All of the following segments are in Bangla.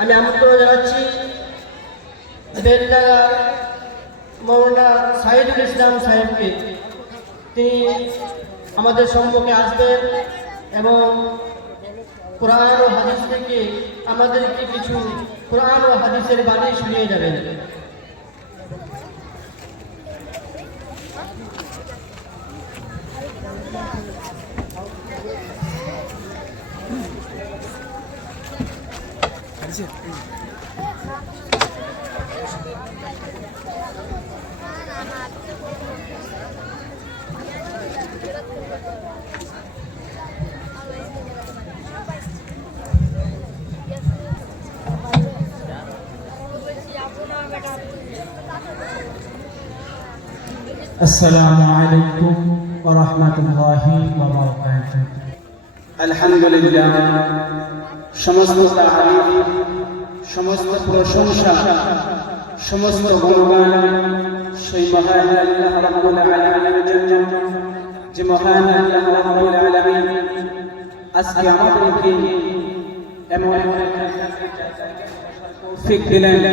আমি আমন্ত্রণ জানাচ্ছি বেলডাঙ্গা মৌলানা সাইদুল ইসলাম সাহেবকে। তিনি আমাদের সম্মুখে আসবেন এবং কোরআন ও হাদিস থেকে আমাদেরকে কিছু কোরআন ও হাদিসের বাণী শুনিয়ে যাবেন। السلام عليكم ورحمة الله وبركاته। الحمد لله সমস্ত তারিফ, সমস্ত প্রশংসা, সমস্ত গুণগান সেই মহান আল্লাহ রাব্বুল আলামিনের জন্য, যে মহান আল্লাহ রাব্বুল আলামিন আজকে আমাদেরকে এমন তৌফিক দিলেন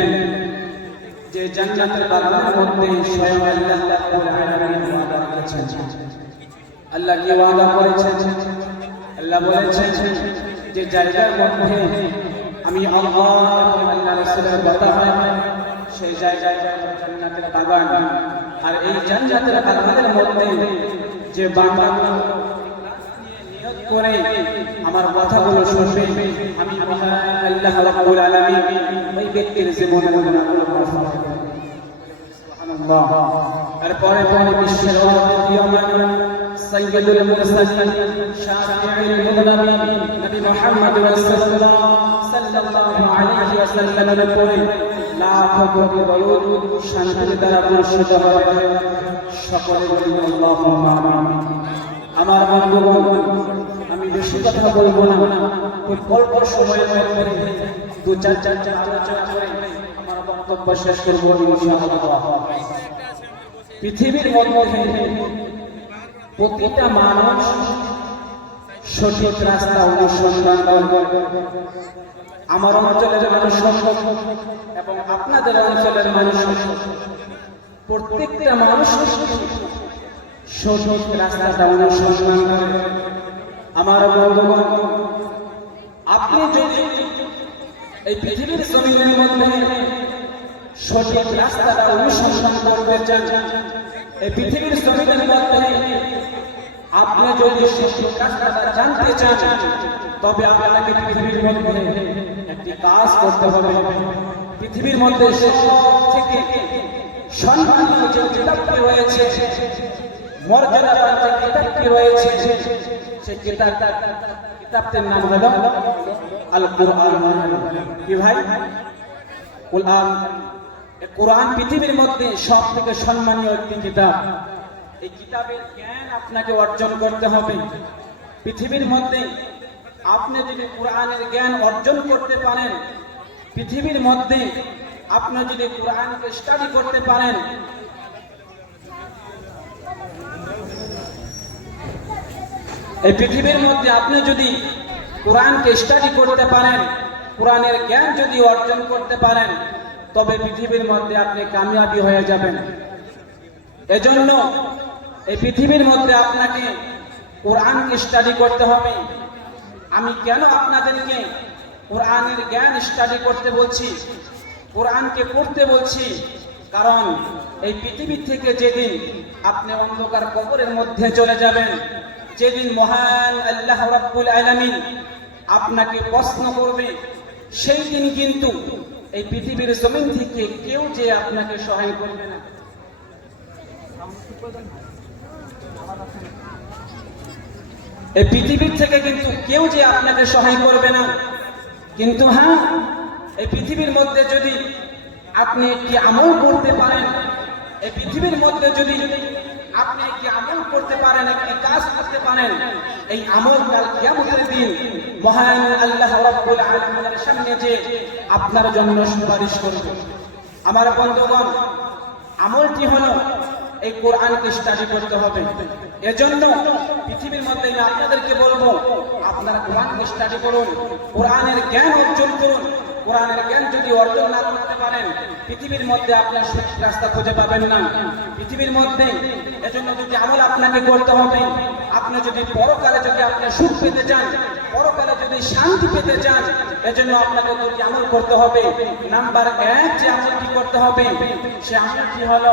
যে জান্নাতের বাগানের মধ্যে স্বয়ং আল্লাহ রাব্বুল আলামিন ওয়াদা করেছেন। আল্লাহ কি ওয়াদা করেছেন? আল্লাহ বলেছেন যে জায়গার মধ্যে আমি আল্লাহ এবং আল্লাহ রাসূলের কথা হয় সেই জায়গায় জান্নাতের বাগান। আর এই জান্নাতের বাগানের মধ্যে যে বান্দা নিয়ত করে আমার কথাগুলো শুনবে, আমি মহান আল্লাহ রাব্বুল আলামিন ওই ব্যক্তির জীবনের গুনাহগুলো মাফ করে দেব। সুবহানাল্লাহ। এরপরে পরে বিশ্বের অদ্বিতীয় সাইয়্যিদুল মুরসালিন শাফিউল মুযনিবিন নবী মুহাম্মদ রাসূলুল্লাহ সাল্লাল্লাহু আলাইহি ওয়াসাল্লামের উপরে লাখো কোটি দরুদ শান্তির দ্বারা বর্ষিত হবে। সকলে বলি আল্লাহুম্মা আমিন। আমার বন্ধুগণ, আমি বেশি কথা বলবো না, খুব অল্প সময়ের মধ্যে দু চারটা আলোচনা করে আমার বক্তব্য শেষ করবো ইনশাআল্লাহ। পৃথিবীর মধ্যে প্রতিটা মানুষ সঠিক রাস্তা অনুসন্ধান করে। আমার অঞ্চলের মানুষ এবং আপনাদের অঞ্চলের মানুষ, প্রত্যেকটা মানুষ সঠিক রাস্তাটা অনুসন্ধান করে। আমার বন্ধুগণ, আপনি যদি এই পৃথিবীর জমিনের মধ্যে সঠিক রাস্তাটা অনুসন্ধান করতে চান, এই পৃথিবীর জমিনের মধ্যে আপনি যদি সঠিক রাস্তাটা জানতে চান, তবে আপনাকে পৃথিবীর মধ্যে একটি কাজ করতে হবে। পৃথিবীর মধ্যে সবথেকে সম্মানীয় যে কিতাবটি রয়েছে, মর্যাদাবান যে কিতাবটি রয়েছে, সেই কিতাবটির নাম হলো আল কোরআন। কি ভাই? কোরআন। কোরআন পৃথিবীর মধ্যে সবথেকে সম্মানীয় একটি কিতাব। এই কিতাবের জ্ঞান আপনাকে অর্জন করতে হবে। পৃথিবীর মধ্যে আপনি যদি কোরআনের জ্ঞান অর্জন করতে পারেন, পৃথিবীর মধ্যে আপনি যদি কোরআনকে স্টাডি করতে পারেন, এই পৃথিবীর মধ্যে আপনি যদি কোরআনকে স্টাডি করতে পারেন, কোরআনের জ্ঞান যদি অর্জন করতে পারেন, তবে পৃথিবীর মধ্যে আপনি কামিয়াবি হয়ে যাবেন। এজন্য এই পৃথিবীর মধ্যে আপনাকে কোরআনকে স্টাডি করতে হবে। আমি কেন আপনাদেরকে কোরআনের জ্ঞান স্টাডি করতে বলছি, কোরআনকে পড়তে বলছি? কারণ এই পৃথিবী থেকে যেদিন আপনি অন্ধকার কবরের মধ্যে চলে যাবেন, যেদিন মহান আল্লাহ রাব্বুল আলামিন আপনাকে প্রশ্ন করবে, সেই দিন কিন্তু এই পৃথিবীর জমিন থেকে কেউ যে আপনাকে সহায় করবে না। এই পৃথিবীর থেকে কিন্তু কেউ যে আপনাকে সহায় করবে না। কিন্তু হ্যাঁ, এই পৃথিবীর মধ্যে যদি আপনি একটি আমল করতে পারেন, এই পৃথিবীর মধ্যে যদি আপনি একটি আমল করতে পারেন, একটি কাজ করতে পারেন, এই আমল কাল কিয়ামতের দিন মহান আল্লাহ রাব্বুল আলামিনের সামনে যে আপনার জন্য সুপারিশ করবে। আমার বন্ধুগণ, আমলটি হলো এই কোরআনকে স্টাডি করতে হবে। এজন্য পৃথিবীর মধ্যে আপনাদেরকে বলবো, আপনারা কোরআনকে স্টাডি করুন, কোরআনের জ্ঞান অর্জন করুন, কোরআনের জ্ঞান যদি অর্জন না করতে পারেন, পৃথিবীর মধ্যে আপনার সঠিক রাস্তা খুঁজে পাবেন না পৃথিবীর মধ্যে। এজন্য যদি আমল আপনাকে করতে হবে, আপনি যদি পরকালে যদি আপনি সুখ পেতে চান, পরকালে যদি শান্তি পেতে চান, এজন্য আপনাকে দুটি আমল করতে হবে। নাম্বার 1 যে আমলটি করতে হবে, সে আমলটি হলো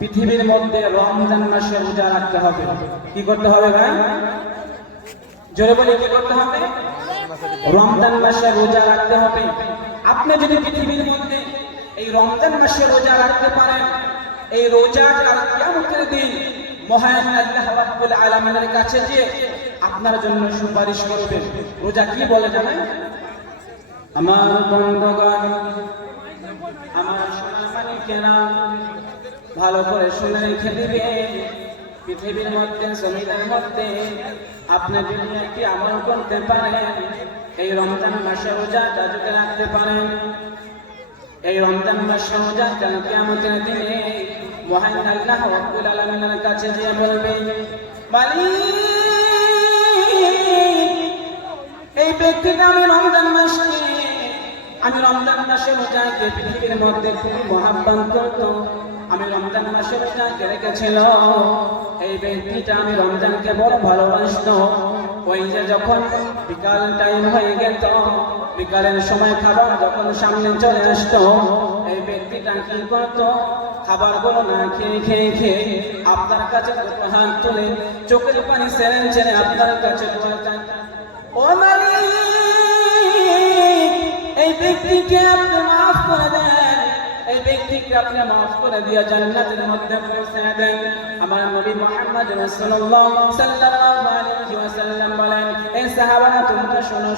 পৃথিবীর মধ্যে রমজান মাসে রোজা রাখতে হবে। কি করতে হবে ভাই? জোরে বলে কি করতে হবে? রমজান মাসে রোজা রাখতে হবে। আপনি যদি পৃথিবীর মধ্যে এই রমজান মাসে রোজা রাখতে পারেন, এই রোজা কাল কিয়ামতের দিন মহান আল্লাহ রাব্বুল আলামিনের কাছে যে আপনার জন্য সুপারিশ করবে। রোজা কি বলে জানেন? আমার বন্ধুগণ, আমার সোনামানিকেরা, ভালো করে শুনে রেখে দিবেন। পৃথিবীর মধ্যে জমিনের মধ্যে আপনি যদি একটি আমল করতে পারেন, এই রমজান মাসে রোজাটা যদি রাখতে পারেন, এই রমজান মাসে রোজা কাল কিয়ামতের দিনে মহান আল্লাহ রাব্বুল আলামিনের কাছে যে বলবে, মালিক, এই ব্যক্তিটা আমি রমজান মাসে রোজাকে পৃথিবীর মধ্যে খুবই মহাব্বত করত, আমি রমজান মাসে রোজাকে রেখেছিল, এই ব্যক্তিটা আমি রমজানকে বড় ভালোবাসত। ওই যে যখন বিকাল টাইম হয়ে গেত, বিকালের সময় খাবার যখন সামনে চলে আসতো, এই ব্যক্তিটা কি করত? খাবারগুলো না খেয়ে খেয়ে খেয়ে আপনার কাছে হাত তুলে চোখের পানি ছেড়ে আপনার কাছে ও মালিক, এই ব্যক্তিকে আপনি মাফ করে দেন, এই ব্যক্তিকে আপনি মাফ করে দিয়ে জান্নাতের মধ্যে পৌঁছে দেন। আমার নবী মুহাম্মদ রাসূলুল্লাহ সাল্লাল্লাহু আলাইহি ওয়াসাল্লাম বলেন, এই সাহাবারা তোমরা শোনো,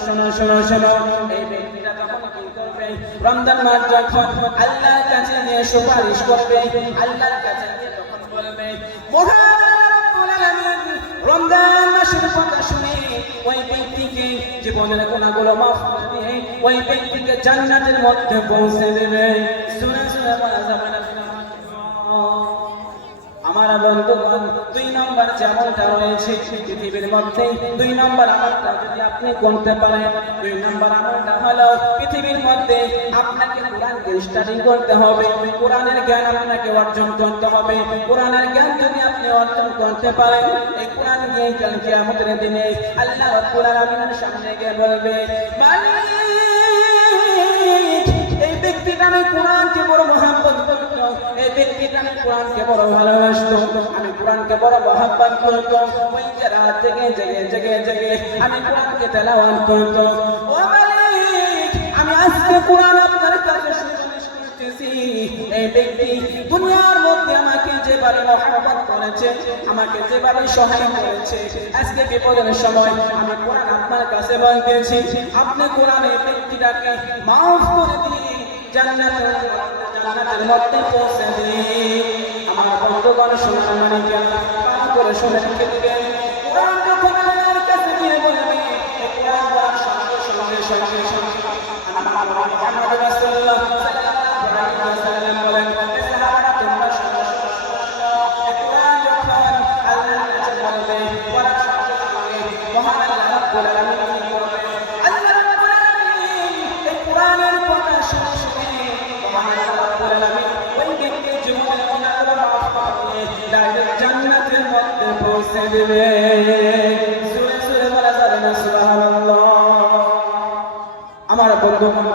এই ব্যক্তিটা তখন কি করবে? রমজান মাস যখন আল্লাহর কাছে নিয়ে সুপারিশ করবে, আল্লাহর কাছে নিয়ে তখন বলবে, মহান রব্বুল আলামিন রমজান মাসের কথা শুনে ওই ব্যক্তিকে জীবনের গুনাহগুলো মাফ করে দিয়ে ওই ব্যক্তিকে জান্নাতের মধ্যে পৌঁছে দেবে। শুনে বলা যাবে না? আমার বন্ধুগণ, 2 নম্বর যে আমলটা রয়েছে পৃথিবীর মধ্যে, 2 নম্বর আমলটা যদি আপনি করতে পারেন, 2 নম্বর আমলটা হলো পৃথিবীর মধ্যে আপনাকে কোরআনকে স্টাডি করতে হবে, কোরআনের জ্ঞান আপনাকে অর্জন করতে হবে। কোরআনের জ্ঞান যদি আপনি অর্জন করতে পারেন, এই কোরআন নিয়ে কাল কিয়ামতের দিনে আল্লাহ রাব্বুল আলামিনের সামনে গিয়ে বলবে, মালিক, এই ব্যক্তিটা আমি কোরআনকে বড় মহব্বত করত, এই ব্যক্তিটা আমি কোরআনকে বড় ভালোবাসত, আমি কোরআনকে বড় মহব্বত করত, ওই যে রাত থেকে জেগে আমি কোরআনকে তেলাওয়াত করত। ও মালিক, আমি আজকে কোরআন আপনার কাছে সুপারিশ করতেছি, এই ব্যক্তি দুনিয়ার মধ্যে আমাকে যেভাবে মহব্বত করেছে, আমাকে যেভাবে সহায় করেছে, আজকে বিপদের সময় আমি কোরআন আপনার কাছে বলতেছি, আপনি কোরআন এই ব্যক্তিটাকে মাফ করে দিয়ে জান্নাতের মধ্যে পৌঁছে দিন। আমার বন্ধুগণ, সোনার মানিকেরা, ভালো করে শুনে রেখে দিবেন। কোরআন যখন আল্লাহর কাছে গিয়ে বলবে, এই কোরআন বলার সঙ্গে আমার নবী মুহাম্মদ রাসূলুল্লাহ সাল্লাল্লাহু আলাইহি ওয়াসাল্লাম বলেন, এই সাহাবারা তোমরা শোনো, এই কোরআন যখন আল্লাহর কাছে বলবে, বলার সঙ্গে মহান আল্লাহ রাব্বুল আলামিন কি করবে? আল্লাহ রাব্বুল আলামিন এই কোরআনের কথা শুনে মহান আল্লাহ রাব্বুল আলামিন ওই ব্যক্তির জীবনের গুনাহগুলো মাফ করে ডাইরেক্ট জান্নাতের মধ্যে পৌঁছে দেবে। সুরে বলা যাবে না সুবহানাল্লাহ। আমার বন্ধুগণ,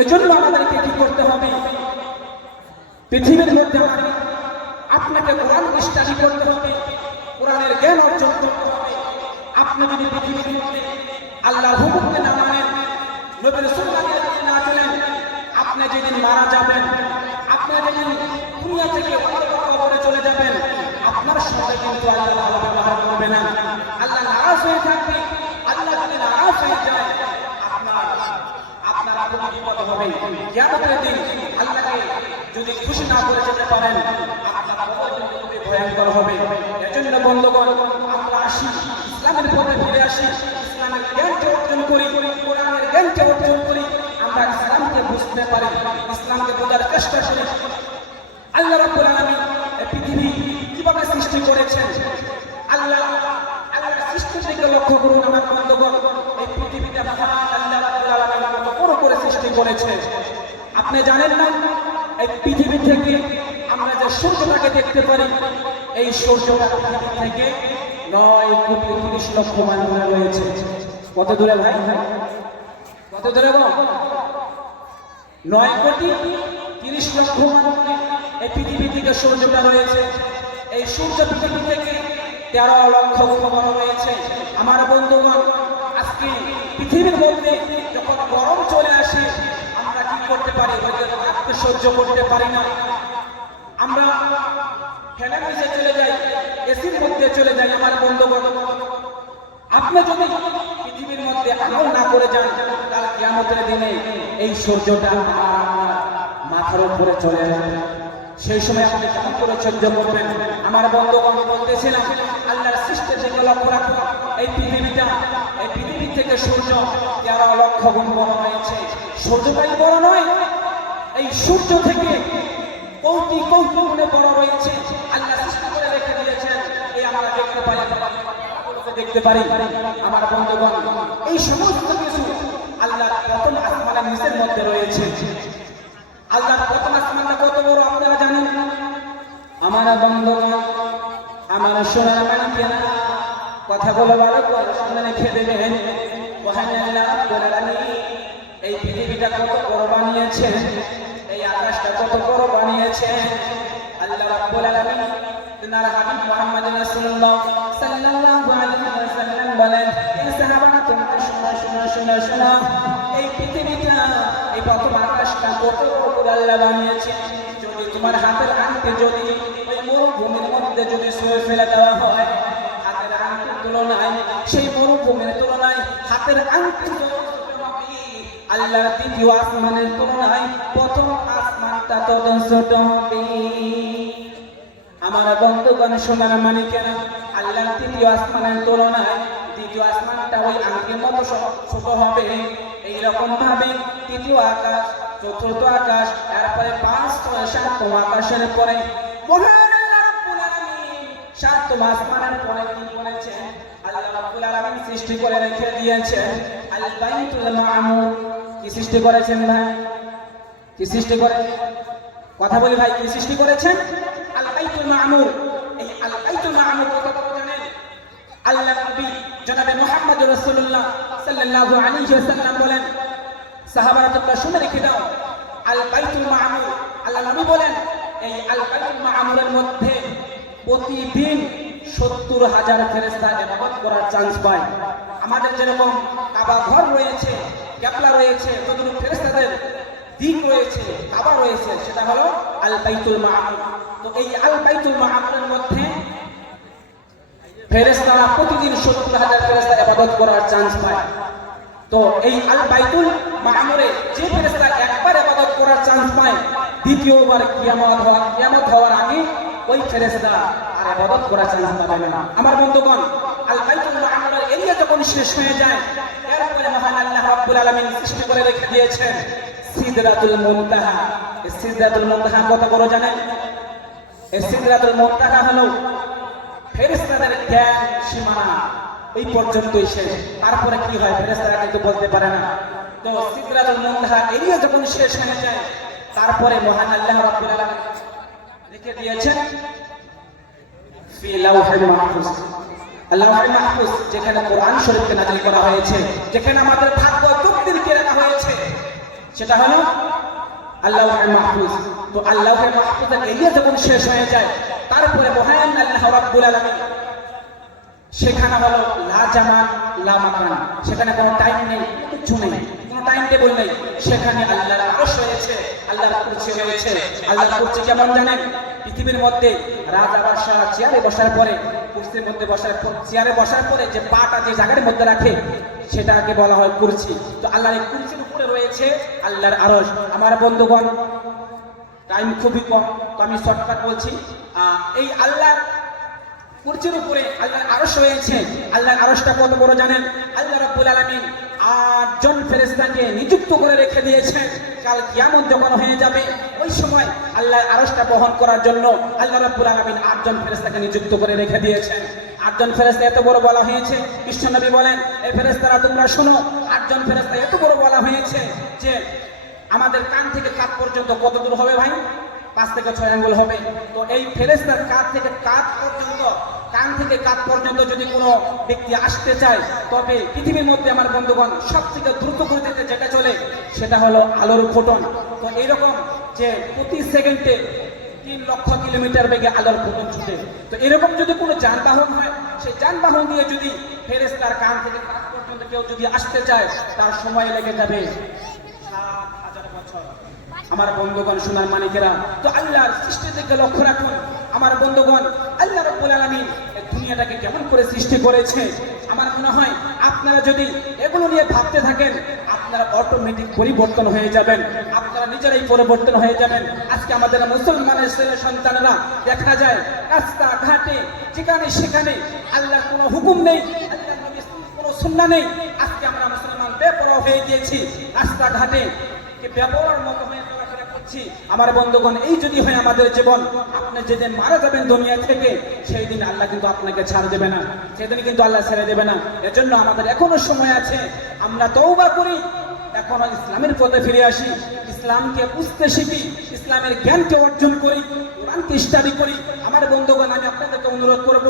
এজন্য আমাদেরকে কি করতে হবে? পৃথিবীর মধ্যে আপনাকে কোরআন স্টাডি করতে হবে, কোরআনের জ্ঞান অর্জন করতে হবে। আপনি যদি পৃথিবীর মধ্যে আল্লাহর হুকুমকে না মানেন, নবীর সুন্নাহকে না চলেন, আপনি যেদিন মারা যাবেন, আপনি যেদিন দুনিয়া থেকে কবরে চলে যাবেন, আপনার সঙ্গে কিন্তু আল্লাহ ভালো ব্যবহার করবে না, আল্লাহ নারাজ হয়ে থাকবে। আল্লাহ যদি নারাজ হয়ে যায়, আপনার খুবই বিপদ হবে। কিয়ামতের দিন আল্লাহকে যদি খুশি না করে যেতে পারেন, আপনার কবর কিন্তু খুবই ভয়ঙ্কর হবে। এজন্য বন্ধুগণ, আমরা আসি, ইসলামের পথে ফিরে আসি, ইসলামের জ্ঞানকে অর্জন করি, কোরআনের জ্ঞানকে অর্জন করি, আমরা ইসলামকে বুঝতে পারি, ইসলামকে বোঝার চেষ্টা করি। আল্লাহ রাব্বুল আলামিন এই পৃথিবী কিভাবে সৃষ্টি করেছেন, আল্লাহর সৃষ্টি থেকে লক্ষ্য করুন আমার বন্ধুগণ। এই পৃথিবীতে মহান আল্লাহ রাব্বুল আলামিন কত বড় করেছে। আপনি জানেন না এই পৃথিবী থেকে আমরা যে সূর্যটাকে দেখতে পারি, এই সূর্যটা পৃথিবী থেকে 9,30,00,000 মাইল দূরে রয়েছে। কত দূরে ভাই? কত দূরে গো? 9,30,00,000 মাইল দূরে এই পৃথিবী থেকে সূর্যটা রয়েছে। এই সূর্য পৃথিবী থেকে 13,00,000 বড় রয়েছে। আমার বন্ধুগণ, আজকে পৃথিবীর মধ্যে যখন গরম চলে আসে আমরা কি করতে পারি? তাপকে সহ্য করতে পারি না। আমরা ফ্যানের নিচে চলে যাই, এসির মধ্যে চলে যাই। আমার বন্ধুগণ, আপনি যদি পৃথিবীর মধ্যে আমল না করে যান, কাল কিয়ামতের দিনে এই সূর্যটা আমার মাথার উপরে চলে আসবে। সেই সময় আপনি কেমন করে সহ্য করবেন? আমার বন্ধুগণ, বলতেছিলাম আল্লাহর সৃষ্টির দিকে লক্ষ্য রাখুন। এই পৃথিবীটা, এই পৃথিবী থেকে সূর্য 13,00,000 গুণ বড় হয়েছে। সূর্যটাই বড় নয়, এই সূর্য থেকে কোটি কোটি গুণে বড় রয়েছে। আল্লাহ সৃষ্টি করে রেখে দিয়েছেন, এই আমরা দেখতে পাই, দেখতে পারি। আমার বন্ধুগণ, এই সমস্ত কিছু আল্লাহ প্রথম আসমানের নিচের মধ্যে রয়েছে। আল্লাহর প্রথম আসমানটা কত বড় আপনারা জানেন? আমার বন্ধুগণ, আমার সোনার মানিকেরা, কথাগুলো ভালো করে শুনে রেখে দেবেন। মহান আল্লাহ রাব্বুল আলামিন এই পৃথিবীটা কত বড় বানিয়েছেন, এই আকাশটা কত বড় বানিয়েছেন। আল্লাহ রাব্বুল আলামিন তিনার হাবিব মুহাম্মদ রাসূলুল্লাহ সাল্লাল্লাহু আলাইহি ওয়াসাল্লাম বলেন, এই সাহাবারা তোমরা শোনো, এই পৃথিবীটা, এই প্রথম আকাশটা কত বড় করে আল্লাহ বানিয়েছেন। যদি তোমার হাতের আংটি যদি ওই মরুভূমির মধ্যে যদি ছুঁয়ে ফেলে দেওয়া হয়, হাতের আংটির তুলনায়, সেই মরুভূমির তুলনায় হাতের আংটি আল্লাহর দ্বিতীয় আসমানের তুলনায় প্রথম আসমানটা তত ছোট হবে। আমার বন্ধুগণ, সোনার মানিকেরা, আল্লাহর তৃতীয় আসমানের তুলনায় দ্বিতীয় আসমানটা ওই আংটির মতো ছোট হবে। এইরকম ভাবে তৃতীয় আকাশ, চতুর্থ আকাশ, এরপরে 5, 6, 7 আকাশের পরে মহান আল্লাহ রাব্বুল আলামিন 7 আসমানের পরে কি করেছেন? আল্লাহ রাব্বুল আলামিন সৃষ্টি করে রেখে দিয়েছেন আল বাইতুল মামুর। কি সৃষ্টি করেছেন ভাই? কি সৃষ্টি করে? কথা বলি ভাই, কি সৃষ্টি করেছেন? আল বাইতুল মামুর। এই আল বাইতুল মামুর কথা জানেন? আল্লাহ নবী জনাবে মুহাম্মদ রাসূলুল্লাহ সাল্লাল্লাহু আলাইহি ওয়াসাল্লাম বলেন, সাহাবারা তোমরা শুনে রেখে দাও, আল বাইতুল মামুর, আল্লাহ নবী বলেন এই আল বাইতুল মামুরের মধ্যে প্রতিদিন 70,000 ফেরেশতা ইবাদত করার চান্স পায়। আমাদের যেরকম কাবা ঘর রয়েছে, কিবলা রয়েছে, ততটুকু ফেরেশতাদের দিক রয়েছে, কাবা রয়েছে, সেটা হলো আল বাইতুল মামুর। তো এই আল বাইতুল মামুরের মধ্যে ফেরেশতারা প্রতিদিন 70,000 ফেরেশতা ইবাদত করার চান্স পায়। তো এই আল বাইতুল মামুরে যে ফেরেশতা একবার ইবাদত করার চান্স পায়, দ্বিতীয়বার কিয়ামত হওয়ার আগে ওই ফেরেশতা আর ইবাদত করার চান্স পাবে না। আমার বন্ধুগণ, আল বাইতুল মামুরের এরিয়া যখন শেষ হয়ে যায়, এরপরে মহান আল্লাহ রাব্বুল আলামিন সৃষ্টি করে রেখে দিয়েছেন সিদরাতুল মুনতাহা। এই সিদরাতুল মুনতাহা কত বড় জানেন? এই সিদরাতুল মুনতাহা হলো ফেরেশতাদের জ্ঞান সীমানা, এই পর্যন্তই শেষ। তারপরে কি হয় ফেরেশতারা কিন্তু বলতে পারে না। তো সিদরাতুল মুনতাহা এরিয়া যখন শেষ হয়ে যায়, তারপরে মহান আল্লাহ রাব্বুল আলামিন লিখে দিয়েছেন ফি লাওহিল মাহফুজ। লাওহিল মাহফুজ যেখানে কোরআন শরীফকে নাযিল করা হয়েছে, যেখানে আমাদের ভাগ্য চুক্তি লিখে রাখা হয়েছে, সেটা হলো লাওহিল মাহফুজ। তো লাওহিল মাহফুজের এরিয়া যখন শেষ হয়ে যায়, তারপরে মহান আল্লাহ রাব্বুল আলামিন সেখানে হলো লা জামান লা মাকান, সেখানে কোনো টাইম নেই, কিছু নেই, কোনো টাইম টেবিল নেই। সেখানে আল্লাহর আরশ হয়েছে, আল্লাহর কুরসি হয়েছে। আল্লাহর কুরসি কেমন জানেন? পৃথিবীর মধ্যে রাজা বাদশা চেয়ারে বসার পরে, কুরসির মধ্যে বসার পর, চেয়ারে বসার পরে যে পাটা যে জায়গার মধ্যে রাখে সেটাকে বলা হয় কুরসি। তো আল্লাহর এই কুরসির উপরে রয়েছে আল্লাহর আরশ। আমার বন্ধুগণ, টাইম খুবই কম, তো আমি শর্টকাট বলছি। এই আল্লাহর কুরসির উপরে আল্লাহর আরশ রয়েছে। আল্লাহর আরশটা কত বড় জানেন? আল্লাহ রাব্বুল আলামিন 8 জন ফেরেশতাকে নিযুক্ত করে রেখে দিয়েছেন। কাল কিয়ামত যখন হয়ে যাবে, ওই সময় আল্লাহর আরশটা বহন করার জন্য আল্লাহ রাব্বুল আলামিন 8 জন ফেরেশতাকে নিযুক্ত করে রেখে দিয়েছেন। 8 জন ফেরেশতা এত বড় বলা হয়েছে, বিশ্বনবী বলেন, এই ফেরেশতারা তোমরা শোনো, 8 জন ফেরেশতা এত বড় বলা হয়েছে যে আমাদের কান থেকে কাঁধ পর্যন্ত কত দূর হবে ভাই? 5 থেকে 6 আঙ্গুল হবে। তো এই ফেরেশতার কাঁধ থেকে কাঁধ পর্যন্ত, কান থেকে কাঁধ পর্যন্ত যদি কোনো ব্যক্তি আসতে চায়, তবে পৃথিবীর মধ্যে আমার বন্ধুগণ সবথেকে দ্রুত গতিতে যেটা চলে সেটা হলো আলোর ফোটন। তো এইরকম যে প্রতি সেকেন্ডে 3 লক্ষ কিলোমিটার বেগে আলোর ফোটন ছুটে। তো এরকম যদি কোনো যানবাহন হয়, সেই যানবাহন দিয়ে যদি ফেরেশতার কান থেকে কাঁধ পর্যন্ত কেউ যদি আসতে চায়, তার সময় লেগে যাবে 7,000 বছর। আমার বন্ধুগণ, সোনার মানিকেরা, তো আল্লাহর সৃষ্টির দিকে লক্ষ্য রাখুন আমার বন্ধুগণ। আল্লাহ রাব্বুল আলামিন এই দুনিয়াটাকে কেমন করে সৃষ্টি করেছে, আমার মনে হয় আপনারা যদি এগুলো নিয়ে ভাবতে থাকেন, আপনারা অটোমেটিক পরিবর্তন হয়ে যাবেন, আপনারা নিজেরাই পরিবর্তন হয়ে যাবেন। আজকে আমাদের মুসলমানের ছেলে সন্তানরা দেখা যায় রাস্তা ঘাটে যেখানে সেখানে আল্লাহর কোনো হুকুম নেই, আল্লাহর নবীর কোনো সুন্নাহ নেই। আজকে আমরা মুসলমান বেপরোয়া হয়ে গিয়েছি, রাস্তা ঘাটে ব্যবহার মতো হয়ে চলাফেরা করছি। আমার বন্ধুগণ, এই যদি হয় আমাদের জীবন, আপনি যেদিন মারা যাবেন দুনিয়া থেকে, সেই দিন আল্লাহ কিন্তু আপনাকে ছাড় দেবে না, সেদিন কিন্তু আল্লাহ ছেড়ে দেবে না। এজন্য আমাদের এখনো সময় আছে, আমরা তওবা করি, এখনো ইসলামের পথে ফিরে আসি, ইসলামকে বুঝতে শিখি, ইসলামের জ্ঞানকে অর্জন করি, কোরআনকে স্টাডি করি। আমার বন্ধুগণ, আমি আপনাদেরকে অনুরোধ করব,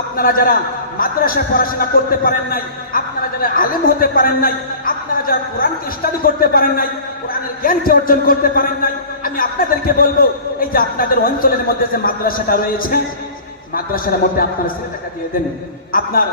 আপনারা যারা মাদ্রাসায় পড়াশোনা করতে পারেন নাই, আপনারা যারা আলেম হতে পারেন নাই, আপনারা যারা কোরআনকে স্টাডি করতে পারেন নাই, কোরআনের জ্ঞানকে অর্জন করতে পারেন নাই, আমি আপনাদেরকে বলবো, এই যে আপনাদের অঞ্চলের মধ্যে যে মাদ্রাসাটা রয়েছে, মাদ্রাসার মধ্যে আপনার ছেলেটাকে দিয়ে দেন। আপনার